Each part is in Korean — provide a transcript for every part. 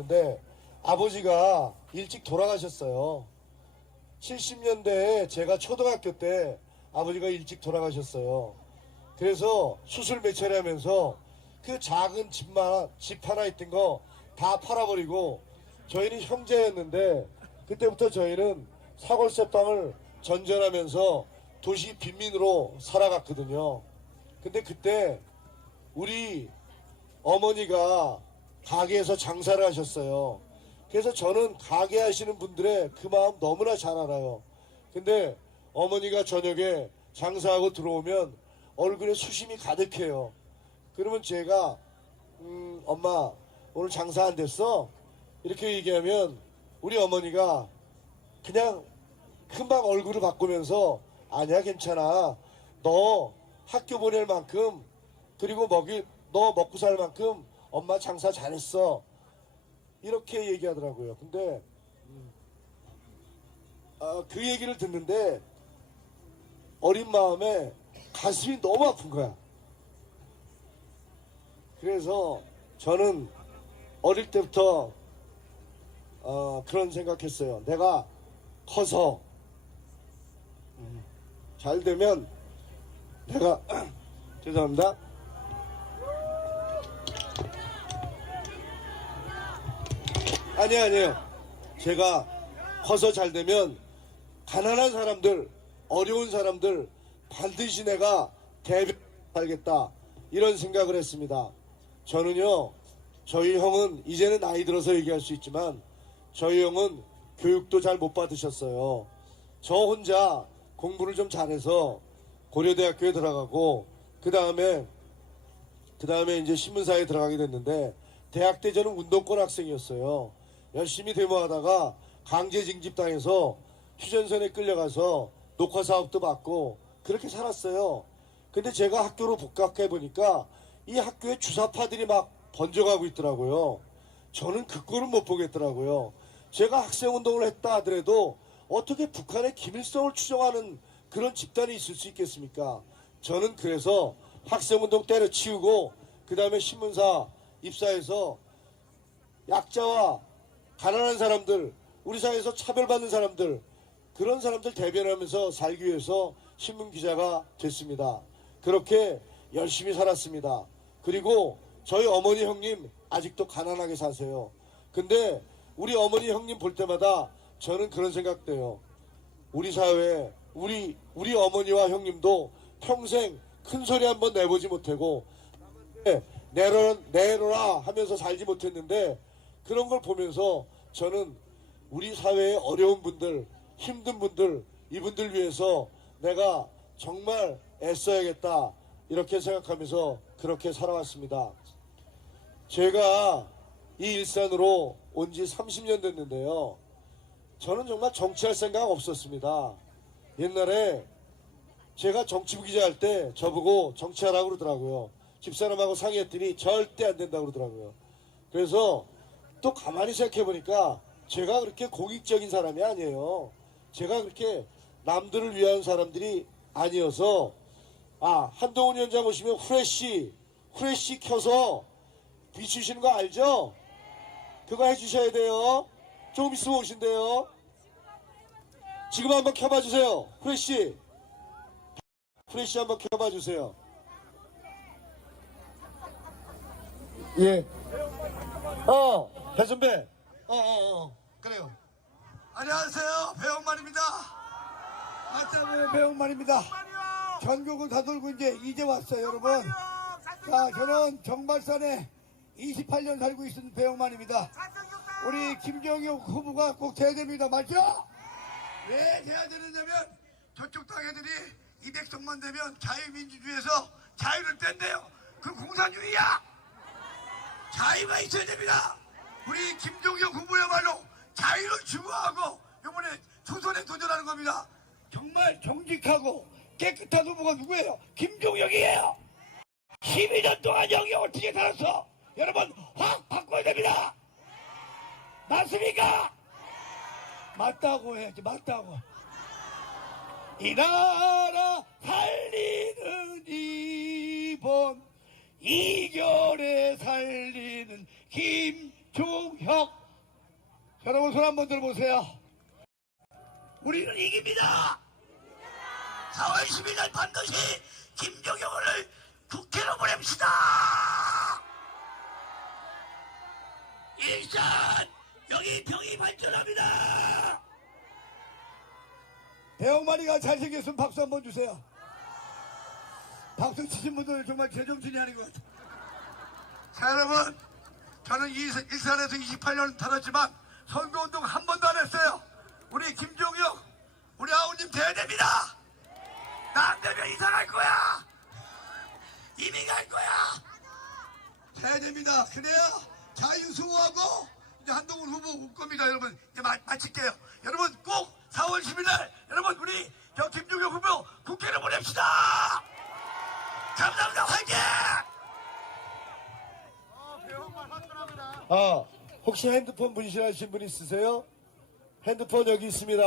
근데 아버지가 일찍 돌아가셨어요. 70년대에 제가 초등학교 때 아버지가 일찍 돌아가셨어요. 그래서 수술 매처리 하면서 그 작은 집만, 집 하나 있던 거 다 팔아버리고 저희는 형제였는데 그때부터 저희는 사골세 땅을 전전하면서 도시 빈민으로 살아갔거든요. 근데 그때 우리 어머니가 가게에서 장사를 하셨어요. 그래서 저는 가게 하시는 분들의 그 마음 너무나 잘 알아요. 근데 어머니가 저녁에 장사하고 들어오면 얼굴에 수심이 가득해요. 그러면 제가 음, 엄마 오늘 장사 안 됐어? 이렇게 얘기하면 우리 어머니가 그냥 금방 얼굴을 바꾸면서 아니야 괜찮아 너 학교 보낼 만큼 그리고 먹이 너 먹고 살 만큼 엄마 장사 잘했어 이렇게 얘기하더라고요 근데 음, 아, 그 얘기를 듣는데 어린 마음에 가슴이 너무 아픈 거야 그래서 저는 어릴 때부터 어, 그런 생각했어요. 내가 커서 음, 잘 되면 내가 죄송합니다. 아니 아니에요. 제가 커서 잘 되면 가난한 사람들, 어려운 사람들 반드시 내가 대변 살겠다 이런 생각을 했습니다. 저는요 저희 형은 이제는 나이 들어서 얘기할 수 있지만 저희 형은 교육도 잘 못 받으셨어요. 저 혼자 공부를 좀 잘해서 고려대학교에 들어가고 그 다음에 그 다음에 이제 신문사에 들어가게 됐는데 대학 때 저는 운동권 학생이었어요. 열심히 데모하다가 강제 징집당해서 휴전선에 끌려가서 녹화 사업도 받고 그렇게 살았어요. 근데 제가 학교로 복학해 보니까 이 학교에 주사파들이 막 번져가고 있더라고요. 저는 그 꼴은 못 보겠더라고요. 제가 학생 운동을 했다 하더라도 어떻게 북한의 김일성을 추종하는 그런 집단이 있을 수 있겠습니까? 저는 그래서 학생 운동 때려치우고 그 다음에 신문사 입사해서 약자와 가난한 사람들, 우리 사회에서 차별받는 사람들, 그런 사람들 대변하면서 살기 위해서 신문 기자가 됐습니다. 그렇게 열심히 살았습니다. 그리고 저희 어머니 형님 아직도 가난하게 사세요. 근데 우리 어머니 형님 볼 때마다 저는 그런 생각돼요. 우리 사회에 우리 우리 어머니와 형님도 평생 큰 소리 한번 내보지 못하고 내려 내려라 하면서 살지 못했는데 그런 걸 보면서 저는 우리 사회의 어려운 분들, 힘든 분들, 이분들 위해서 내가 정말 애써야겠다 이렇게 생각하면서 그렇게 살아왔습니다. 제가 이 일산으로 온 지 30년 됐는데요. 저는 정말 정치할 생각 없었습니다. 옛날에 제가 정치부 기자 할 때 저보고 정치하라고 그러더라고요. 집사람하고 상의했더니 절대 안 된다고 그러더라고요. 그래서 또 가만히 생각해 보니까 제가 그렇게 공익적인 사람이 아니에요. 제가 그렇게 남들을 위한 사람들이 아니어서 아 한동훈 위원장 오시면 후레쉬 후레쉬 켜서 비추시는 거 알죠? 그거 해주셔야 돼요. 조금 있으면 오신대요. 지금 한번 켜봐 주세요. 후레쉬 후레쉬 한번 켜봐 주세요. 예. 어, 배선배. 어, 어, 어. 그래요. 안녕하세요 배영만입니다 아싸 배영만입니다. 전국을 다 돌고 이제 이제 왔어요, 여러분. 자, 저는 정발산에 28년 살고 있는 배영만입니다. 우리 김정육 후보가 꼭 돼야 됩니다, 맞죠? 왜 해야 되느냐면 저쪽 땅 애들이 200석만 되면 자유민주주의에서 자유를 뺀대요 그 공산주의야 자유가 있어야 됩니다 우리 김종혁 후보야말로 자유를 추구하고 이번에 초선에 도전하는 겁니다 정말 정직하고 깨끗한 후보가 누구예요? 김종혁이에요. 12년 동안 여기 어떻게 살았어? 여러분 확 바꿔야 됩니다. 맞습니까? 맞다고 해야지 맞다고. 이 나라 살리는 이번 이결에 살리는 김종혁 여러분 손 한번 들어보세요. 우리는 이깁니다. 4월 10일 날 반드시 김종혁을 국회로 보냅시다. 일산 여기 병이 발전합니다. 대형마리가 잘생겼으면 박수 한번 주세요. 박수 치신 분들 정말 제정신이 아닌 것 같아요. 자 여러분 저는 이 일산에서 28년 살았지만 선거운동 한 번도 안 했어요. 우리 김종혁 우리 아우님 돼야 됩니다. 되면 이사 갈 거야. 이민 갈 거야. 돼야 됩니다. 그래야 자유수호하고 이제 한동훈 후보 올 겁니다. 여러분 이제 마, 마칠게요. 여러분 꼭 4월 10일 날 여러분 우리 저 김종혁 후보 국회를 보냅시다. 감사합니다. 화이팅! 아, 혹시 핸드폰 분실하신 분 있으세요? 핸드폰 여기 있습니다.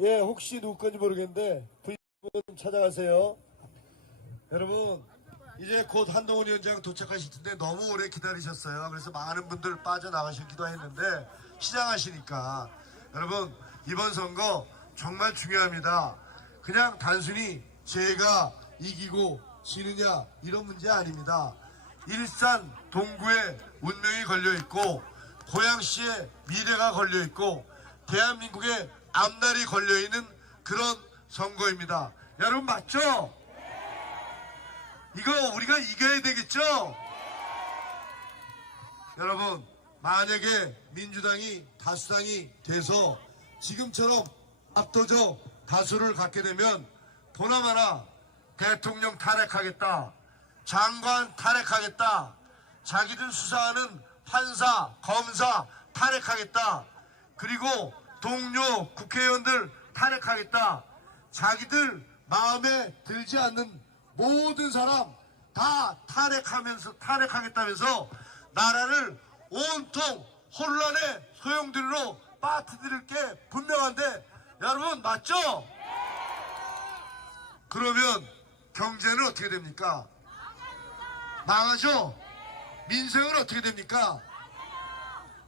예, 혹시 누구 건지 모르겠는데 분실분 찾아가세요. 여러분, 이제 곧 한동훈 위원장 도착하실 텐데 너무 오래 기다리셨어요. 그래서 많은 분들 빠져나가시기도 했는데 시장하시니까 여러분 이번 선거 정말 중요합니다. 그냥 단순히 제가 이기고 지느냐 이런 문제 아닙니다. 일산 동구의 운명이 걸려 있고 고양시의 미래가 걸려 있고 대한민국의 앞날이 걸려 있는 그런 선거입니다. 여러분 맞죠? 이거 우리가 이겨야 되겠죠? 여러분 만약에 민주당이 다수당이 돼서 지금처럼 압도적 다수를 갖게 되면 보나마나 대통령 탄핵하겠다 장관 탄핵하겠다 자기들 수사하는 판사 검사 탄핵하겠다 그리고 동료 국회의원들 탄핵하겠다 자기들 마음에 들지 않는 모든 사람 다 탄핵하면서 탄핵하겠다면서 나라를 온통 혼란의 소용돌이로 빠뜨릴 게 분명한데 여러분 맞죠? 그러면 경제는 어떻게 됩니까? 망하죠? 민생은 어떻게 됩니까?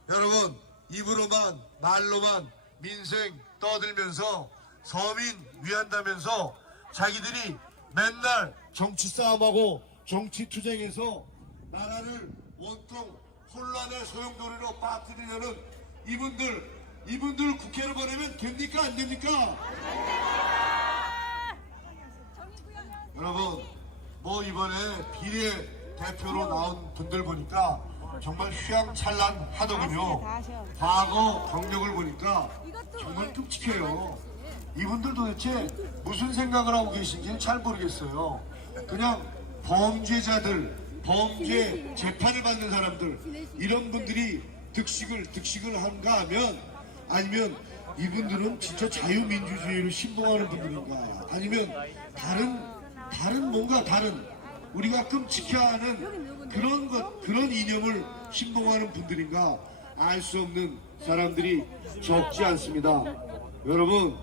여러분 입으로만 말로만 민생 떠들면서 서민 위한다면서 자기들이 맨날 정치 싸움하고 정치 투쟁해서 나라를 온통 혼란의 소용돌이로 빠뜨리려는 이분들 이분들 국회로 보내면 됩니까 안 됩니까? 여러분 뭐 이번에 비례 대표로 나온 분들 보니까 정말 휘황찬란 하더군요. 과거 경력을 보니까 정말 끔찍해요. 이분들 도대체 무슨 생각을 하고 계신지는 잘 모르겠어요. 그냥 범죄자들, 범죄 재판을 받는 사람들 이런 분들이 득식을 득식을 한가 하면 아니면 이분들은 진짜 자유민주주의를 신봉하는 분들인가 아니면 다른 다른 뭔가 다른 우리가 끔찍해야 하는 그런 것 그런 이념을 신봉하는 분들인가 알 수 없는 사람들이 적지 않습니다. 여러분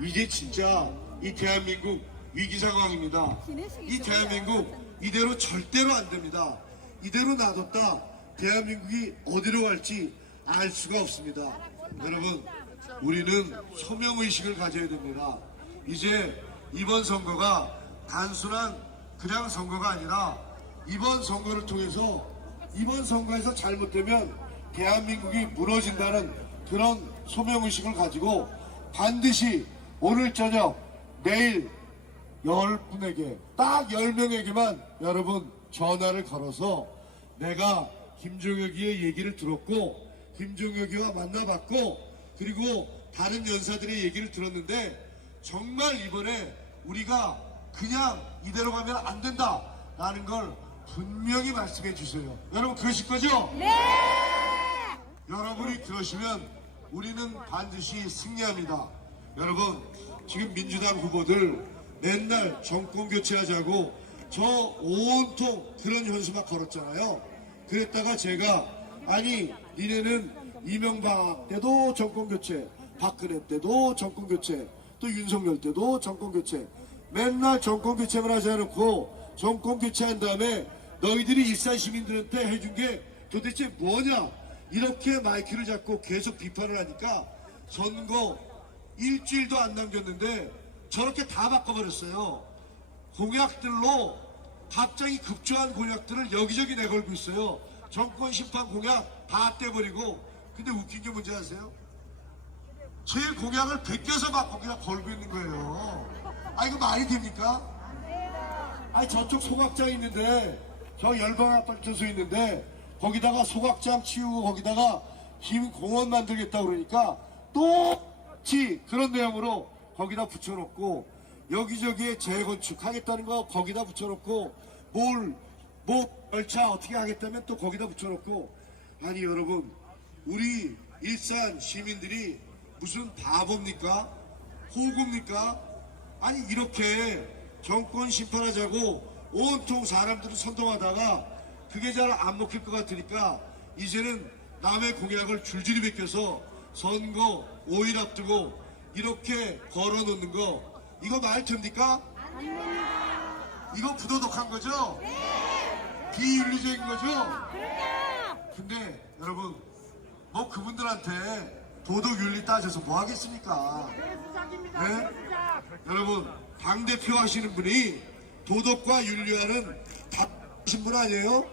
이제 진짜 이 대한민국 위기 상황입니다. 이 대한민국 이대로 절대로 안 됩니다. 이대로 놔뒀다 대한민국이 어디로 갈지 알 수가 없습니다. 여러분 우리는 소명 의식을 가져야 됩니다. 이제 이번 선거가 단순한 그냥 선거가 아니라 이번 선거를 통해서 이번 선거에서 잘못되면 대한민국이 무너진다는 그런 소명 의식을 가지고 반드시 오늘 저녁 내일 열 분에게 딱 열 명에게만 여러분 전화를 걸어서 내가 김종혁이의 얘기를 들었고 김종혁이와 만나봤고 그리고 다른 연사들의 얘기를 들었는데 정말 이번에 우리가 그냥 이대로 가면 안 된다라는 걸 분명히 말씀해 주세요. 여러분 그러실 거죠? 여러분이 그러시면 우리는 반드시 승리합니다. 여러분, 지금 민주당 후보들 맨날 정권 교체하자고 저 온통 그런 현수막 걸었잖아요. 그랬다가 제가 아니 니네는 이명박 때도 정권 교체, 박근혜 때도 정권 교체, 또 윤석열 때도 정권 교체. 맨날 정권 교체만 하지 않고 정권 교체한 다음에 너희들이 일산 시민들한테 해준 게 도대체 뭐냐 이렇게 마이크를 잡고 계속 비판을 하니까 선거 일주일도 안 남겼는데 저렇게 다 바꿔버렸어요. 공약들로 갑자기 급조한 공약들을 여기저기 내걸고 있어요. 정권 심판 공약 다 떼버리고 근데 웃긴 게 뭔지 아세요? 제 공약을 베껴서 막 거기다 걸고 있는 거예요. 아 이거 말이 됩니까? 아니 저쪽 소각장 있는데 저 열방 아파트소 있는데 거기다가 소각장 치우고 거기다가 긴 공원 만들겠다 그러니까 똑같이 그런 내용으로 거기다 붙여놓고 여기저기에 재건축 하겠다는 거 거기다 붙여놓고 뭘 뭐 열차 어떻게 하겠다면 또 거기다 붙여놓고 아니 여러분 우리 일산 시민들이 무슨 바보입니까? 호구입니까? 아니 이렇게 정권 심판하자고 온통 사람들을 선동하다가 그게 잘 안 먹힐 것 같으니까 이제는 남의 공약을 줄줄이 베껴서 선거 5일 앞두고 이렇게 걸어놓는 거 이거 말 됩니까? 이거 부도덕한 거죠? 비윤리적인 거죠? 근데 여러분 뭐 그분들한테 도덕윤리 따져서 뭐 하겠습니까? 네? 여러분 당 대표 하시는 분이 도덕과 윤리와는 다신 분 아니에요?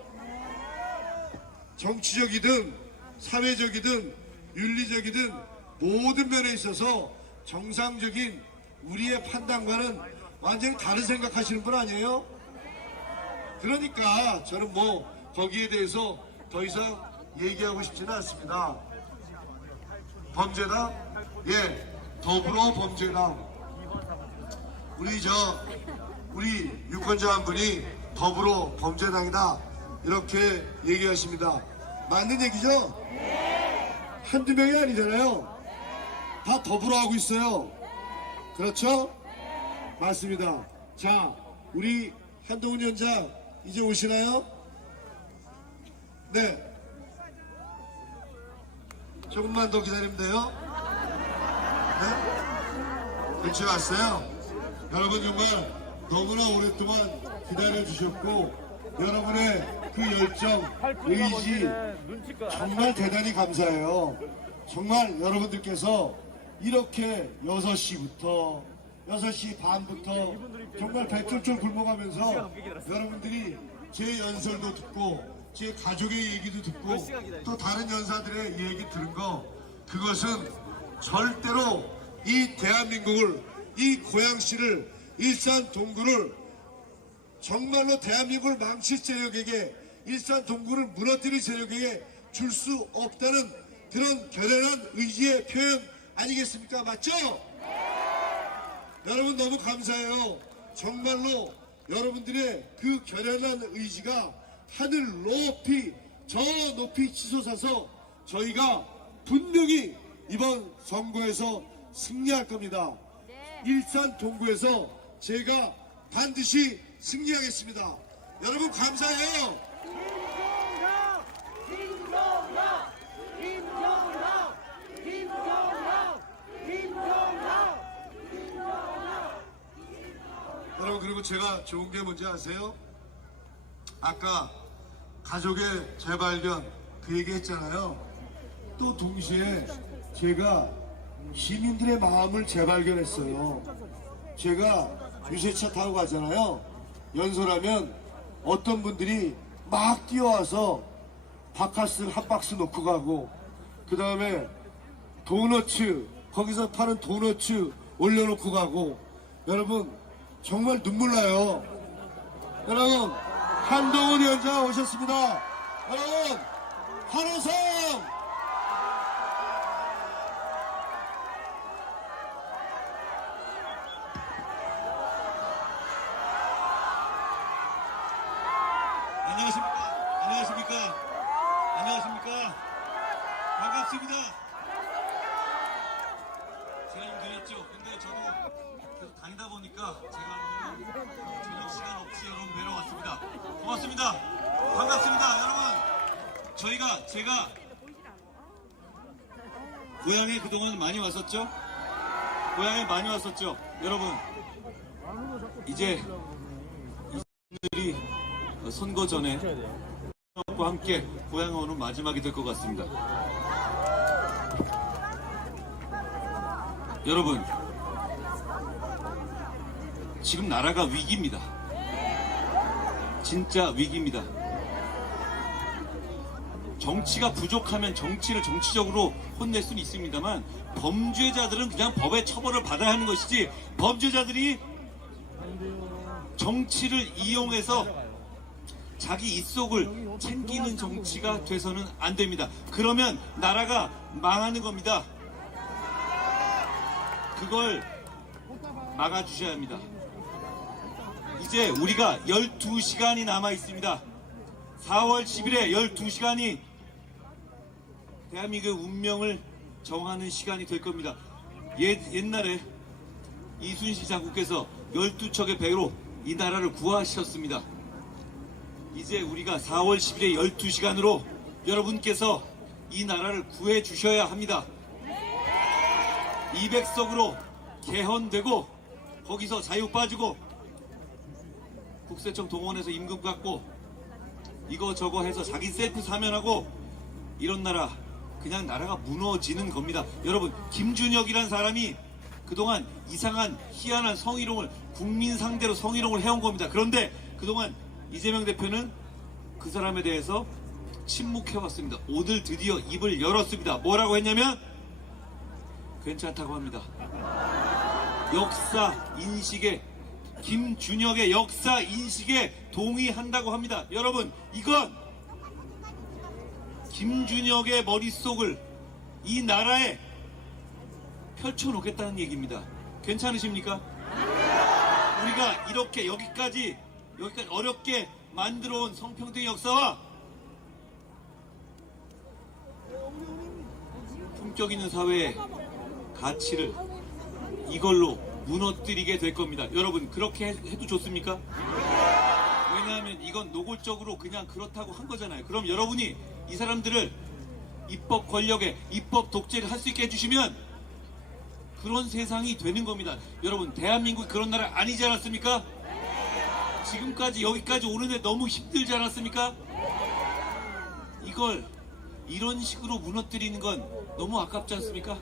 정치적이든 사회적이든 윤리적이든 모든 면에 있어서 정상적인 우리의 판단과는 완전히 다른 생각하시는 분 아니에요? 그러니까 저는 뭐 거기에 대해서 더 이상 얘기하고 싶지는 않습니다. 범죄다? 예, 더불어 범죄당. 우리 저 우리 유권자 한 분이 더불어 범죄당이다 이렇게 얘기하십니다. 맞는 얘기죠? 한두 명이 아니잖아요. 다 더불어 하고 있어요. 그렇죠? 맞습니다. 자, 우리 한동훈 위원장 이제 오시나요? 네. 조금만 더 기다리면 돼요. 네? 일찍 왔어요. 여러분 정말 너무나 오랫동안 기다려 주셨고 여러분의 그 열정, 의지 정말 대단히 감사해요. 정말 여러분들께서 이렇게 6시부터 6시 반부터 정말 배쫄쫄 굶어가면서 여러분들이 제 연설도 듣고 제 가족의 얘기도 듣고 또 다른 연사들의 얘기 들은 거 그것은 절대로 이 대한민국을 이 고양시를 일산 동구를 정말로 대한민국을 망칠 세력에게 일산 동구를 무너뜨릴 세력에게 줄 수 없다는 그런 결연한 의지의 표현 아니겠습니까? 맞죠? 여러분 너무 감사해요. 정말로 여러분들의 그 결연한 의지가 하늘 높이 저 높이 치솟아서 저희가 분명히 이번 선거에서 승리할 겁니다. 일산 동구에서 제가 반드시 승리하겠습니다. 여러분 감사해요. 여러분 그리고 제가 좋은 게 뭔지 아세요? 아까 가족의 재발견 그 얘기 했잖아요. 또 동시에 제가 시민들의 마음을 재발견했어요. 제가 유세차 타고 가잖아요. 연설하면 어떤 분들이 막 뛰어와서 바카스 한 박스 놓고 가고 그 다음에 도너츠 거기서 파는 도너츠 올려놓고 가고 여러분 정말 눈물 나요 여러분 한동훈 위원장 오셨습니다 여러분 한호성 안녕하십니까? 안녕하십니까? 안녕하십니까? 반갑습니다. 제가 좀 드렸죠. 근데 저도 계속 다니다 보니까 제가 오늘 저녁 시간 없이 여러분 뵈러 왔습니다. 고맙습니다. 반갑습니다. 여러분, 저희가 제가 고향에 그동안 많이 왔었죠? 고향에 많이 왔었죠? 여러분, 이제 이들이 선거 전에 과 함께 고향 오는 마지막이 될 것 같습니다. 여러분, 지금 나라가 위기입니다. 진짜 위기입니다. 정치가 부족하면 정치를 정치적으로 혼낼 수는 있습니다만 범죄자들은 그냥 법의 처벌을 받아야 하는 것이지 범죄자들이 정치를 이용해서 자기 입속을 챙기는 정치가 돼서는 안 됩니다. 그러면 나라가 망하는 겁니다. 그걸 막아주셔야 합니다. 이제 우리가 12시간이 남아 있습니다. 4월 10일에 12시간이 대한민국의 운명을 정하는 시간이 될 겁니다. 옛, 옛날에 이순신 장군께서 12척의 배로 이 나라를 구하셨습니다. 이제 우리가 4월 10일에 12시간으로 여러분께서 이 나라를 구해 주셔야 합니다. 200석으로 개헌되고 거기서 자유 빠지고 국세청 동원해서 임금 깎고 이거 저거 해서 자기 셀프 사면하고 이런 나라 그냥 나라가 무너지는 겁니다. 여러분 김준혁이란 사람이 그동안 이상한 희한한 성희롱을 국민 상대로 성희롱을 해온 겁니다. 그런데 그동안 이재명 대표는 그 사람에 대해서 침묵해왔습니다. 오늘 드디어 입을 열었습니다. 뭐라고 했냐면 괜찮다고 합니다. 역사 인식에 김준혁의 역사 인식에 동의한다고 합니다. 여러분 이건 김준혁의 머릿속을 이 나라에 펼쳐놓겠다는 얘기입니다. 괜찮으십니까? 우리가 이렇게 여기까지 여기까지 어렵게 만들어온 성평등 역사와 품격 있는 사회의 가치를 이걸로 무너뜨리게 될 겁니다. 여러분 그렇게 해- 해도 좋습니까? 왜냐하면 이건 노골적으로 그냥 그렇다고 한 거잖아요. 그럼 여러분이 이 사람들을 입법 권력에 입법 독재를 할 수 있게 해주시면 그런 세상이 되는 겁니다. 여러분 대한민국이 그런 나라 아니지 않았습니까? 지금까지 여기까지 오는데 너무 힘들지 않았습니까? 이걸 이런 식으로 무너뜨리는 건 너무 아깝지 않습니까?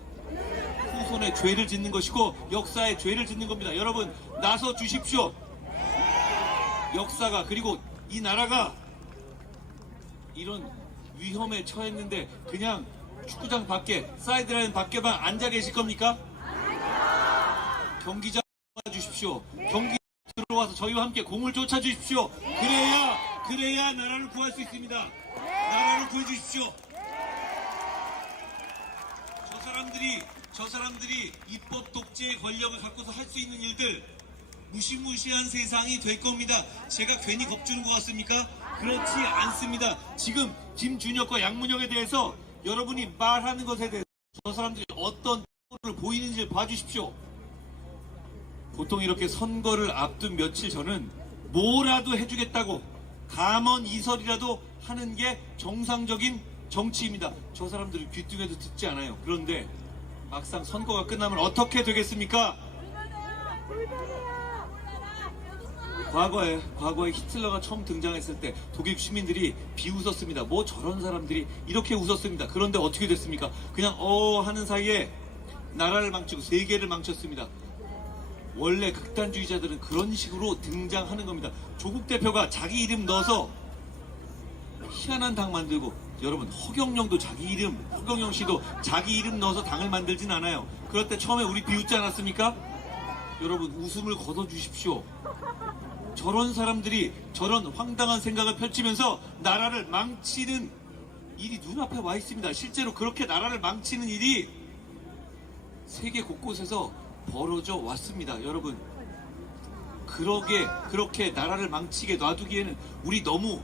후손에 죄를 짓는 것이고 역사에 죄를 짓는 겁니다. 여러분 나서 주십시오. 역사가 그리고 이 나라가 이런 위험에 처했는데 그냥 축구장 밖에 사이드라인 밖에만 앉아 계실 겁니까? 경기장 주십시오. 경기 들어와서 저희와 함께 공을 쫓아 주십시오. 그래야 그래야 나라를 구할 수 있습니다. 나라를 구해 주십시오. 저 사람들이 저 사람들이 입법 독재의 권력을 갖고서 할 수 있는 일들 무시무시한 세상이 될 겁니다. 제가 괜히 겁주는 것 같습니까? 그렇지 않습니다. 지금 김준혁과 양문혁에 대해서 여러분이 말하는 것에 대해서 저 사람들이 어떤 를 보이는지 봐주십시오. 보통 이렇게 선거를 앞둔 며칠 전은 뭐라도 해주겠다고 감언 이설이라도 하는 게 정상적인 정치입니다. 저 사람들은 귀뚱해도 듣지 않아요. 그런데 막상 선거가 끝나면 어떻게 되겠습니까? 과거에 과거에 히틀러가 처음 등장했을 때 독일 시민들이 비웃었습니다. 뭐 저런 사람들이 이렇게 웃었습니다. 그런데 어떻게 됐습니까? 그냥 어 하는 사이에 나라를 망치고 세계를 망쳤습니다. 원래 극단주의자들은 그런 식으로 등장하는 겁니다. 조국 대표가 자기 이름 넣어서 희한한 당 만들고 여러분 허경영도 자기 이름 허경영 씨도 자기 이름 넣어서 당을 만들진 않아요. 그럴 때 처음에 우리 비웃지 않았습니까? 여러분 웃음을 걷어 주십시오. 저런 사람들이 저런 황당한 생각을 펼치면서 나라를 망치는 일이 눈앞에 와 있습니다. 실제로 그렇게 나라를 망치는 일이 세계 곳곳에서 벌어져 왔습니다. 여러분, 그러게, 그렇게 나라를 망치게 놔두기에는 우리 너무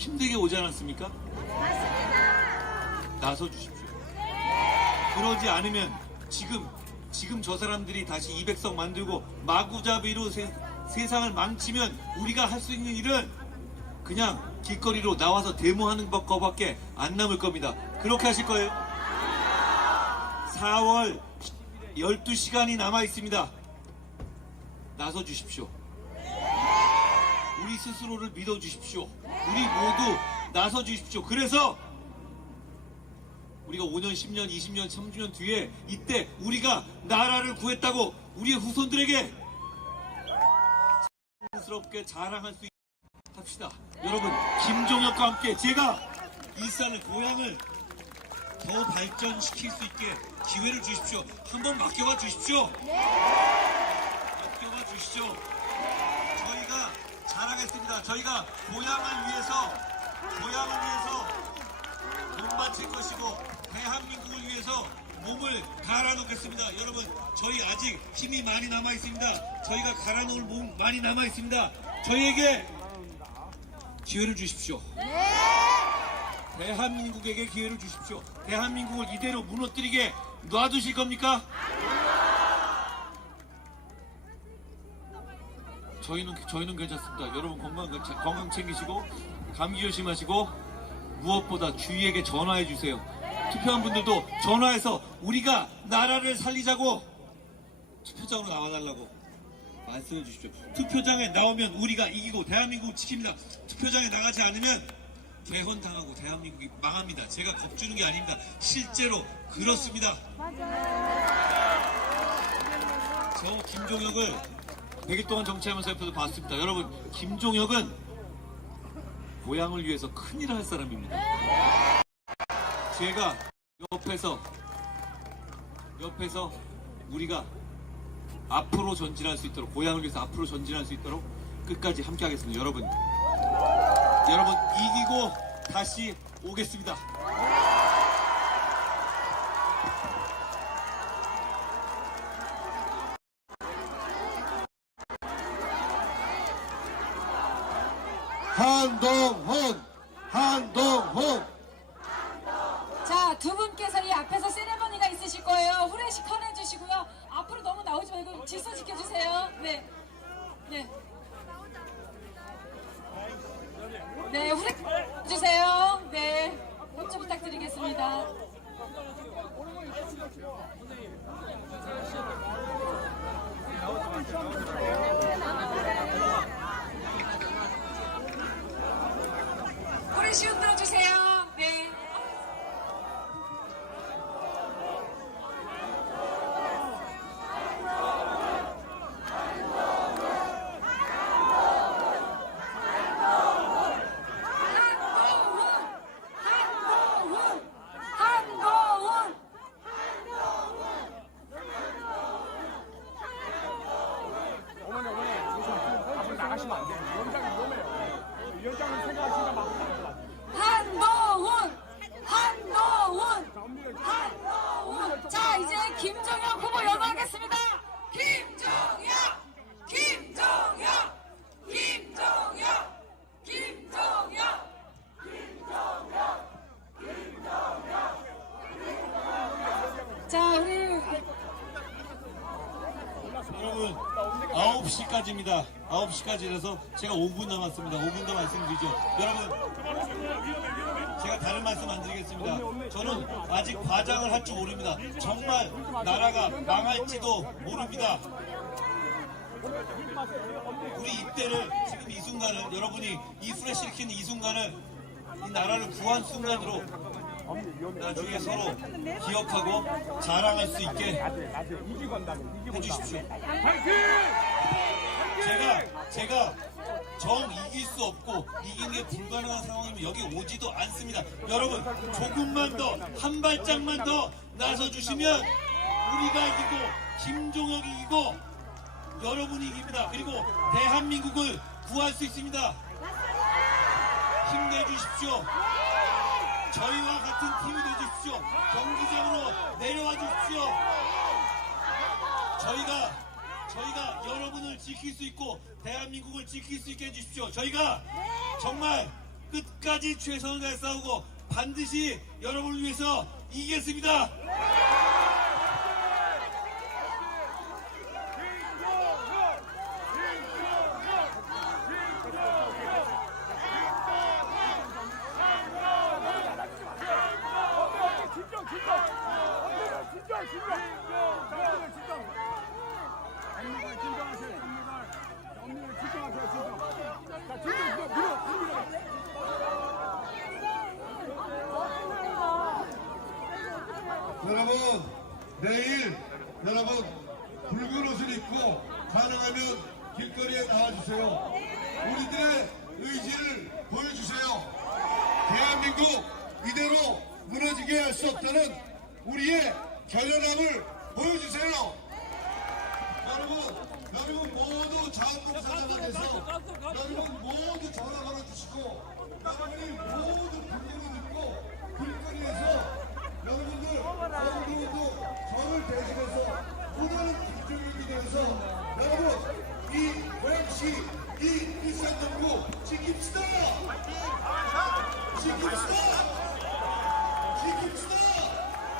힘들게 오지 않았습니까? 나서 주십시오. 그러지 않으면 지금, 지금 저 사람들이 다시 200석 만들고 마구잡이로 세, 세상을 망치면 우리가 할 수 있는 일은 그냥 길거리로 나와서 데모하는 것밖에 안 남을 겁니다. 그렇게 하실 거예요? 4월 12시간이 남아 있습니다. 나서 주십시오. 우리 스스로를 믿어 주십시오. 우리 모두 나서 주십시오. 그래서 우리가 5년, 10년, 20년, 30년 뒤에 이때 우리가 나라를 구했다고 우리의 후손들에게 스럽게 자랑할 수 있... 합시다. 여러분, 김종혁과 함께 제가 일산을 고향을 더 발전시킬 수 있게 기회를 주십시오. 한번 맡겨봐 주십시오. 맡겨봐 주시죠. 저희가 잘하겠습니다. 저희가 고향을 위해서 고향을 위해서 돈 바칠 것이고 대한민국을 위해서 몸을 갈아놓겠습니다. 여러분, 저희 아직 힘이 많이 남아 있습니다. 저희가 갈아놓을 몸 많이 남아 있습니다. 저희에게 기회를 주십시오. 대한민국에게 기회를 주십시오. 대한민국을 이대로 무너뜨리게 놔두실 겁니까? 저희는 저희는 괜찮습니다. 여러분 건강 건강 챙기시고 감기 조심하시고 무엇보다 주위에게 전화해 주세요. 투표한 분들도 전화해서 우리가 나라를 살리자고 투표장으로 나와달라고 말씀해 주십시오. 투표장에 나오면 우리가 이기고 대한민국을 지킵니다. 투표장에 나가지 않으면 개헌당하고 대한민국이 망합니다. 제가 겁주는 게 아닙니다. 실제로 그렇습니다. 저 김종혁을 100일 동안 정치하면서 옆에서 봤습니다. 여러분, 김종혁은 고향을 위해서 큰일을 할 사람입니다. 제가 옆에서 옆에서 우리가 앞으로 전진할 수 있도록 고향을 위해서 앞으로 전진할 수 있도록 끝까지 함께 하겠습니다. 여러분. 여러분 이기고 다시 오겠습니다. 한동훈, 한동훈. 자, 두 분께서 이 앞에서 세레머니가 있으실 거예요. 후레쉬 컷해 주시고요. 앞으로 너무 나오지 말고 질서 지켜주세요. 네. 네. 네, 후레쉬 주세요. 네. 협조 부탁드리겠습니다. 후레쉬 흔들어 주세요. 네. 한동훈! 한동훈! 어머니 어머니 조심 앞으로 나가시면 안 돼요. 위원장이 위험해요. 위원장님 생각하시니까 막 한동훈! 한동훈! 한동훈! 자, 이제 김종혁 후보 연호하겠습니다. 김종혁! 김종혁! 김종혁! 김종혁! 자, 우리 여러분 9시까지입니다. 9시까지라서 제가 5분 남았습니다. 5분 더 말씀드리죠. 여러분 제가 다른 말씀 안 드리겠습니다. 저는 아직 과장을 할 줄 모릅니다. 정말 나라가 망할지도 모릅니다. 우리 이때를 지금 이 순간을 여러분이 이 프레시를 이 순간을 이 나라를 구한 순간으로 나중에 서로 기억하고 자랑할 수 있게 해주십시오. 제가 제가 정 이길 수 없고 이기는 게 불가능한 상황이면 여기 오지도 않습니다. 여러분 조금만 더 한 발짝만 더 나서 주시면 우리가 이기고 김종혁 이기고 여러분이 이깁니다. 그리고 대한민국을 구할 수 있습니다. 힘내주십시오. 저희와 같은 팀이 되주십시오. 경기장으로 내려와 주십시오. 저희가 저희가 여러분을 지킬 수 있고 대한민국을 지킬 수 있게 해주십시오. 저희가 정말 끝까지 최선을 다해 싸우고 반드시 여러분을 위해서 이기겠습니다. 진정 진정! 진정 진정! 진정 진정! 정리발 진정하세요 정리발 국민을 집중하세요, 지금. 자, 지금 이거 밀어, 밀어. 여러분 내일 여러분 붉은 옷을 입고 가능하면 길거리에 나와주세요. 우리들의 의지를 보여주세요. 대한민국 이대로 무너지게 할 수 없다는 우리의 결연함을 보여주세요. 여러분, 여러분 모두 자원봉사자가 돼서 여러분 모두 전화 걸어주시고 여러분이 모두 불금을 듣고 길거리에서 여러분들 여러분도 저를 대신해서 또 다른 김종혁이 되어서 여러분 이 고양시 이 일산정부 지킵시다! 지킵시다! 지킵시다!